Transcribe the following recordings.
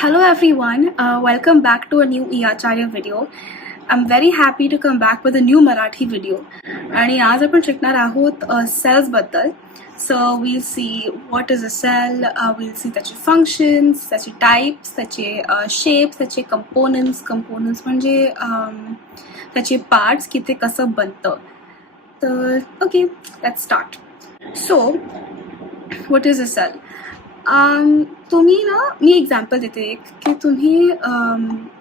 Hello everyone, welcome back to a new e-Acharya video. I'm very happy to come back with a new Marathi video. आणि आज आपण शिकणार आहोत cells बद्दल. So we'll see what is a cell, we'll see त्याचे functions, त्याचे types, त्याचे shapes, त्याचे components म्हणजे त्याचे parts की ते कसं बनतं. तर okay, let's start. So what is a cell? तुम्ही ना मी एक्झाम्पल देते की तुम्ही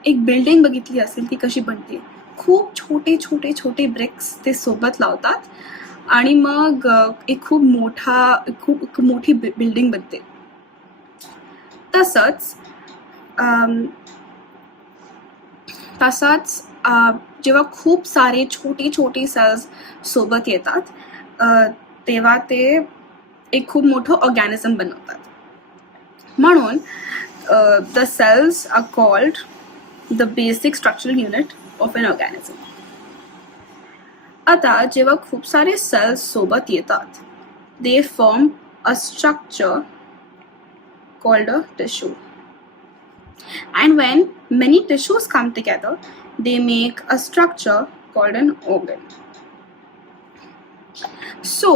एक बिल्डिंग बघितली असेल ती कशी बनते. खूप छोटे छोटे छोटे ब्रिक्स ते सोबत लावतात आणि मग एक खूप मोठी बिल्डिंग बनते. तसंच जेव्हा खूप सारे छोटे छोटे सेल्स सोबत येतात तेव्हा ते एक खूप मोठं ऑर्गॅनिझम बनवतात. म्हणून the cells are called the basic structural unit of an organism. आता जेव्हा खूप सारे cells सोबत येतात they form a structure called a tissue, and when many tissues come together they make a structure called an organ. So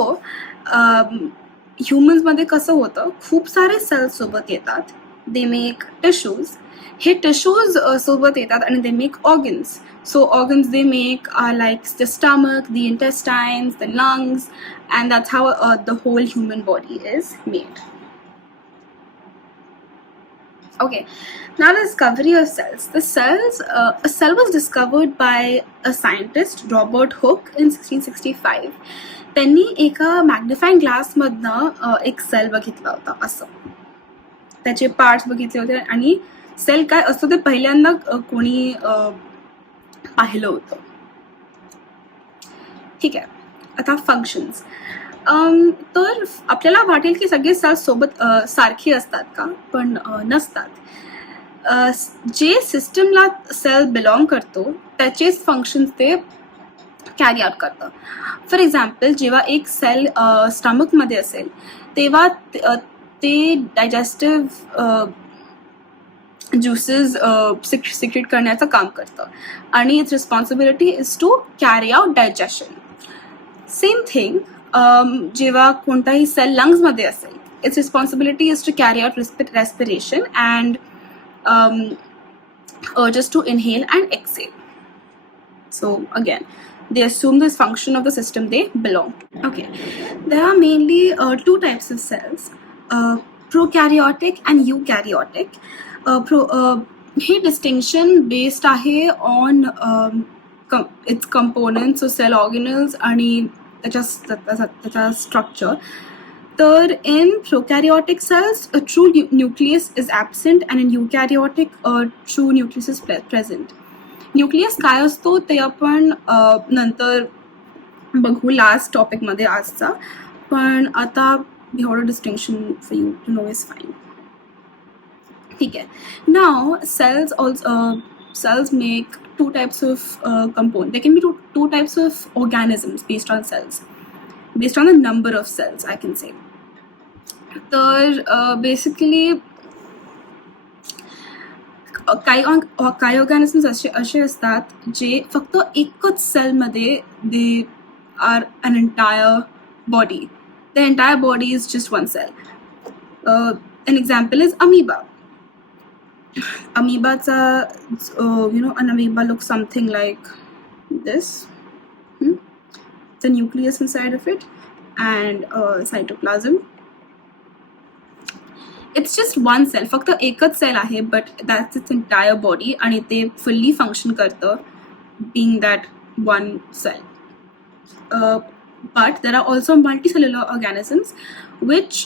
humans मध्ये कसं होतं, खूप सारे सेल्स सोबत येतात, दे मेक टिश्यूज. हे टिश्यूज सोबत येतात आणि they make organs. So organs they make like the stomach, the intestines, the lungs, and that's how the whole human body is made. Okay, now the discovery of cells. A cell was discovered by a scientist, Robert Hooke, in 1665. त्यांनी एका magnifying ग्लासमधनं एक cell बघितला होता. असं त्याचे parts बघितले होते आणि सेल काय असतो ते पहिल्यांदा कोणी पाहिलं होतं. ठीक आहे, आता फंक्शन्स. तर आपल्याला वाटेल की सगळे सेल्स सोबत सारखे असतात का, पण नसतात. जे सिस्टमला सेल बिलॉंग करतो त्याचेच फंक्शन्स ते कॅरी आउट करतं. फॉर एक्झाम्पल, जेव्हा एक सेल स्टमकमध्ये असेल तेव्हा ते डायजेस्टिव्ह ज्युसेस सिक्रेट करण्याचं काम करतं आणि its responsibility is to carry out digestion. Same thing जेव्हा कोणताही सेल लंग्समध्ये असेल, its responsibility is to carry out respiration and urges to inhale and exhale. So again, they assume this function of the system they belong. Okay, there are mainly two types of cells, prokaryotic and eukaryotic. He distinction based ahe on its components, so cell organelles आणि त्याचा structure. तर in prokaryotic cells a true nucleus is absent and in eukaryotic a true nucleus is present. Nucleus काय असतो ते आपण नंतर बघू last टॉपिकमध्ये आजचा, पण आता we have a distinction for you to know is fine. ठीक आहे. Now cells make two types of components. There can be two types of organisms based on cells, based on the number of cells, I can say. तर basically काही organisms असे असतात जे फक्त एकच सेलमध्ये they are an entire body. The entire body is just one cell. An example is amoeba. अमीबाचा an amoeba looks something like this. The nucleus inside of it and cytoplasm. It's just one cell, फक्त एकच cell आहे, but that's its entire body आणि ते fully function करतं being that one cell. But there are also multicellular organisms which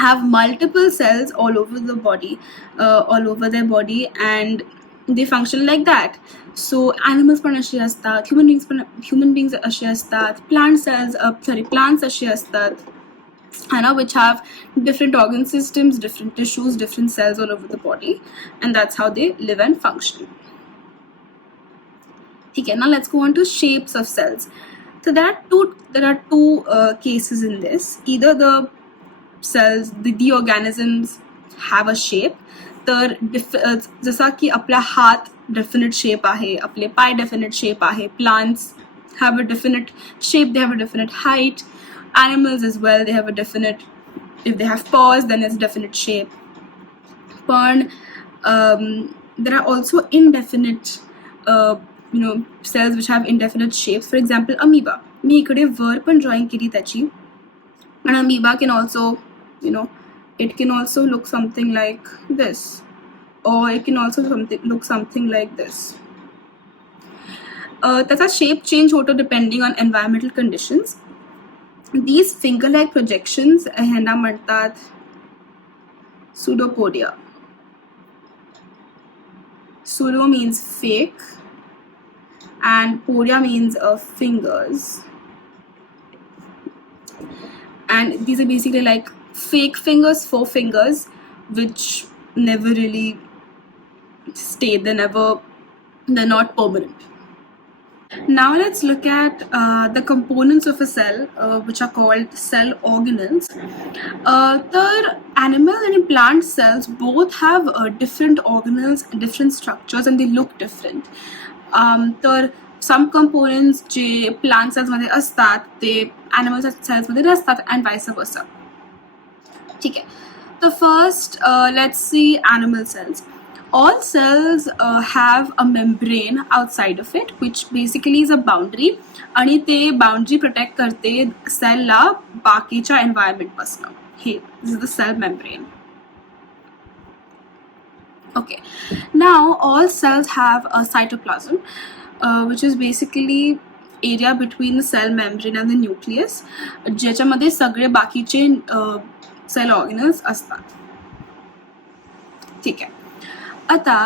have multiple cells all over the body, all over their body, and they function like that. So animals पण असे असतात, human beings असे असतात, plants असे असतात, which have different organ systems, different tissues, different cells all over the body, and that's how they live and function. Okay, now let's go on to shapes of cells. So there are two cases in this. Either the cells, the organisms have a shape, तर जसा की आपला हात definite shape आहे, आपले पाय definite shape आहे, plants have a definite shape, they have a definite height, animals as well, they have a definite, if they have paws then it's definite shape. But there are also indefinite cells which have indefinite shapes. For example, amoeba. मी इकडे वर पण drawing केली त्याची. And amoeba can also, it can also look something like this, or it can also look something like this. त्याचा shape change होतो depending on environmental conditions. These finger-like projections ह्यांना म्हणतात pseudopodia. Pseudo means fake and podia means fingers. And these are basically like fake fingers, faux fingers, which never really stay, they're not permanent. Now let's look at the components of a cell, which are called cell organelles. The animal and plant cells both have different organelles, different structures, and they look different. तर some components जे plant cells मध्ये असतात ते animal cells मध्ये नसतात, and vice versa. ठीक आहे. The first, let's see animal cells. All cells have a membrane outside of it, which basically is a boundary, आणि ते boundary protect करते cell ला बाकीच्या environment पासून. Hey, this is the cell membrane. Okay, now all cells have a cytoplasm, which is basically area between the cell membrane and the nucleus, ज्याच्यामध्ये सगळे बाकीचे cell organelles असतात. ठीक आहे. आता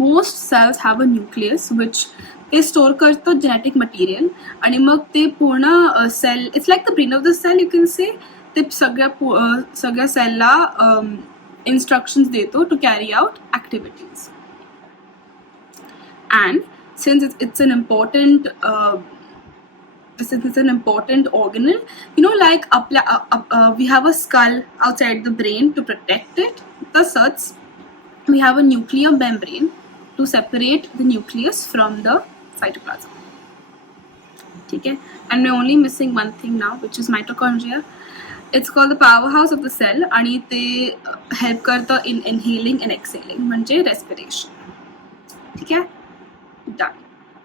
most cells have a nucleus which they store करतो genetic material, आणि मग ते पूर्ण cell, it's like the brain of the cell, you can say, ते सगळ्या cell ला instructions देतो to carry out activities. And since it's an important organelle, like we have a skull outside the brain to protect it. Thus, we have a nuclear membrane to separate the nucleus from the cytoplasm. Okay? And we're only missing one thing now, which is mitochondria. It's called the powerhouse of the cell, and they help करतं in inhaling and exhaling, म्हणजे respiration. Okay? Done.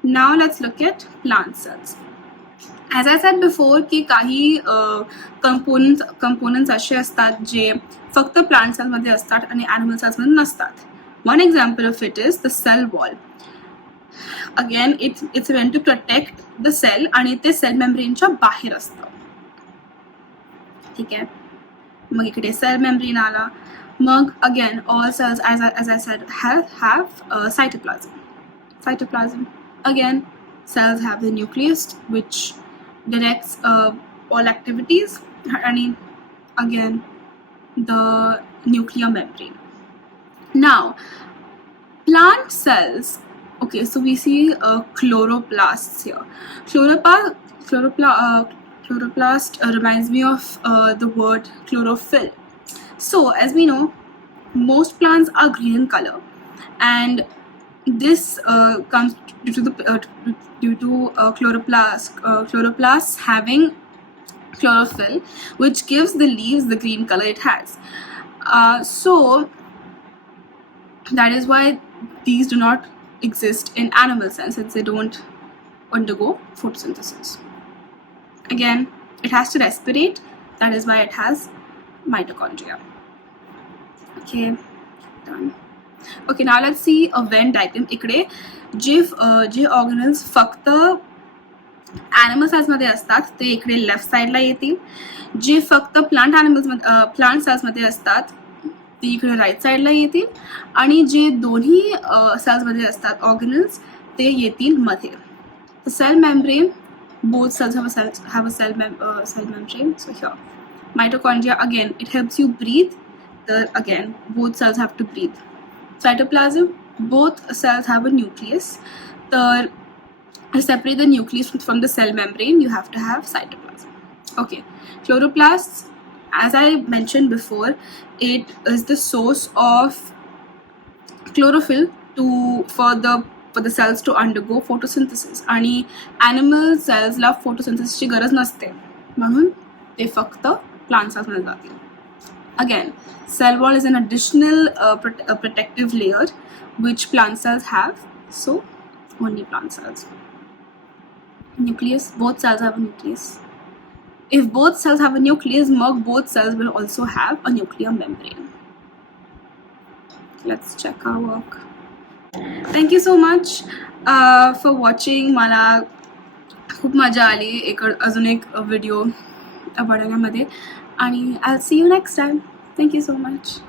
Now let's look at plant cells. As I said before, की काही components असे असतात जे फक्त plant cells मध्ये असतात आणि animal cells मध्ये नसतात. One example of it is the cell wall. Again, it's meant to protect the cell, आणि ते cell membrane च्या बाहेर असतं. ठीक आहे. मग इकडे cell membrane आला. मग again, all cells, as I said, have cytoplasm. Again, cells have the nucleus, which directs all activities, and again the nuclear membrane. Now, plant cells. Okay, so we see chloroplasts here. Chloroplast reminds me of the word chlorophyll. So, as we know, most plants are green in color, and this comes due to chloroplasts having chlorophyll, which gives the leaves the green color it has. So that is why these do not exist in animal cells, since they don't undergo photosynthesis. Again, it has to respirate. That is why it has mitochondria. Okay, done. Okay, now let's see a Venn diagram. इकडे जे organelles फक्त animal cells मध्ये असतात ते इकडे left side ला येतील. जे फक्त plant cells मध्ये असतात ते इकडे right side ला येतील, आणि जे दोन्ही cells मध्ये असतात organelles ते येतील मध्ये. The cell membrane, both cells have a cell membrane. So here, mitochondria, again, it helps you breathe. Again, both cells have to breathe. Cytoplasm, both cells have a nucleus. To separate the nucleus from the cell membrane, you have to have cytoplasm. Okay, chloroplasts as I mentioned before, it is the source of chlorophyll for the cells to undergo photosynthesis. आणि animal cells ला photosynthesis ची गरज नसते, म्हणून ते फक्त plant cells मध्ये जातील. Again, cell wall is an additional protective layer which plant cells have, so only plant cells. Nucleus, both cells have a nucleus. If both cells have a nucleus, both cells will also have a nuclear membrane. Let's check our work. Thank you so much for watching. मला खूप मजा आली अजून एक video बनवण्यामध्ये, आणि I'll see you next time. Thank you so much.